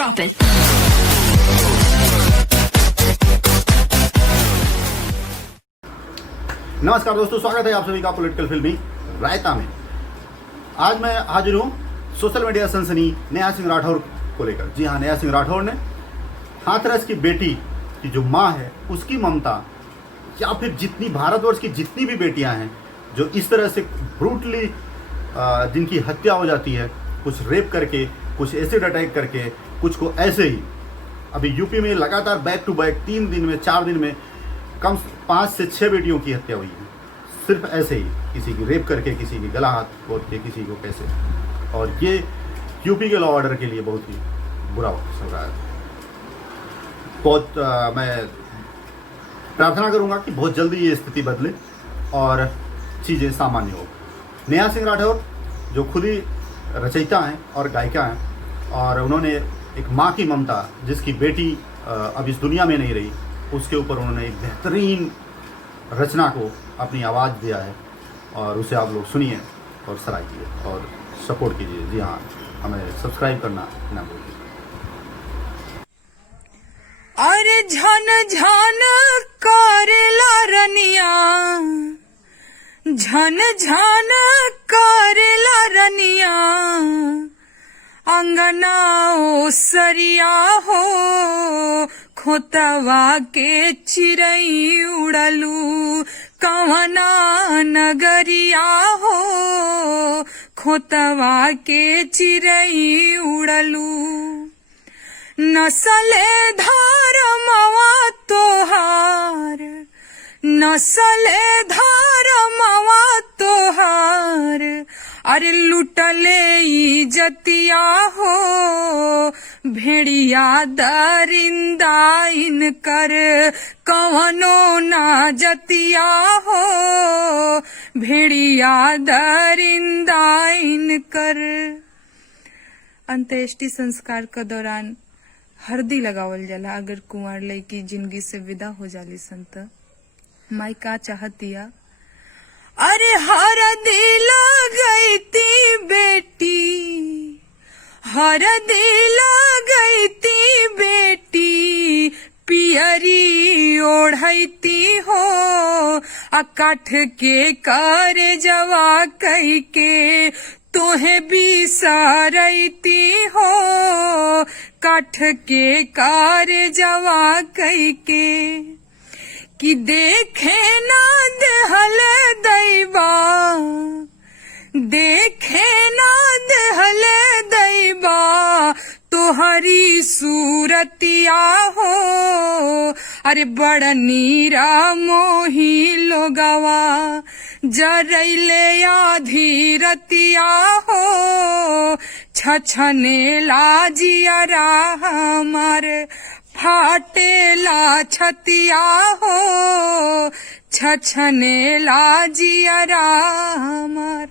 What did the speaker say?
Drop it. नमस्कार दोस्तों, स्वागत है आप सभी का पॉलिटिकल फिल्मी रायता में। आज मैं हाजिर हूँ सोशल मीडिया सनसनी नेहा सिंह राठौर को लेकर। जी हाँ, नेहा सिंह राठौर ने हाथरस की बेटी की जो माँ है उसकी ममता, या फिर जितनी भारतवर्ष की जितनी भी बेटियां हैं जो इस तरह से ब्रूटली जिनकी हत्या हो जाती है, कुछ रेप करके, कुछ एसिड अटैक करके, कुछ को ऐसे ही। अभी यूपी में लगातार बैक टू बैक 3 दिन में 4 दिन में कम 5 से 6 बेटियों की हत्या हुई है, सिर्फ ऐसे ही, किसी की रेप करके, किसी की गला हाथ तोड़ के, किसी को कैसे। और ये यूपी के लॉ ऑर्डर के लिए बहुत ही बुरा वक्त चल रहा है। बहुत मैं प्रार्थना करूंगा कि बहुत जल्दी ये स्थिति बदले और चीज़ें सामान्य हो। नेहा सिंह राठौर जो खुद ही रचयिता हैं और गायिका हैं, और उन्होंने एक माँ की ममता, जिसकी बेटी अब इस दुनिया में नहीं रही, उसके ऊपर उन्होंने एक बेहतरीन रचना को अपनी आवाज़ दिया है, और उसे आप लोग सुनिए और सराहिए और सपोर्ट कीजिए। जी हाँ, हमें सब्सक्राइब करना ना भूलिए। अरे झन झन करेला रनिया, झन झन करेला रनिया, अंगना ओसरिया हो, खोतवा के चिरई उड़लू, कवना नगरिया हो, खोतवा के चिरई उड़लू। नसले धर्मवा तोहार, नसले धर्मवा तोहार, अरे लुटले इजतिया हो, भेड़िया दरिंदा इनकर कवनो ना जतिया हो, भेड़िया दरिंदा इनकर। अंत्येष्टि संस्कार के दौरान हरदी लगावल जाला अगर कुंवर लड़की जिंदगी से विदा हो जाली संत। माई का चाहतिया, अरे हरदी लगई ती बेटी, हरदी लगई ती बेटी, पियरी ओढ़ती हो, अकाठ के करे जवा कही के, तोहे भी सारती हो, काठ के कार जवा कई के। कि देखे ना देहल दैवा, देखे ना देहल दैवा, तोहरी सूरतिया हो, अरे बड़ नीरा मोही लोगवा, जरैले आधीरतिया हो, छछने लाजियरा हमर, फाटेला छतिया हो, छछने लाजियरा हमर।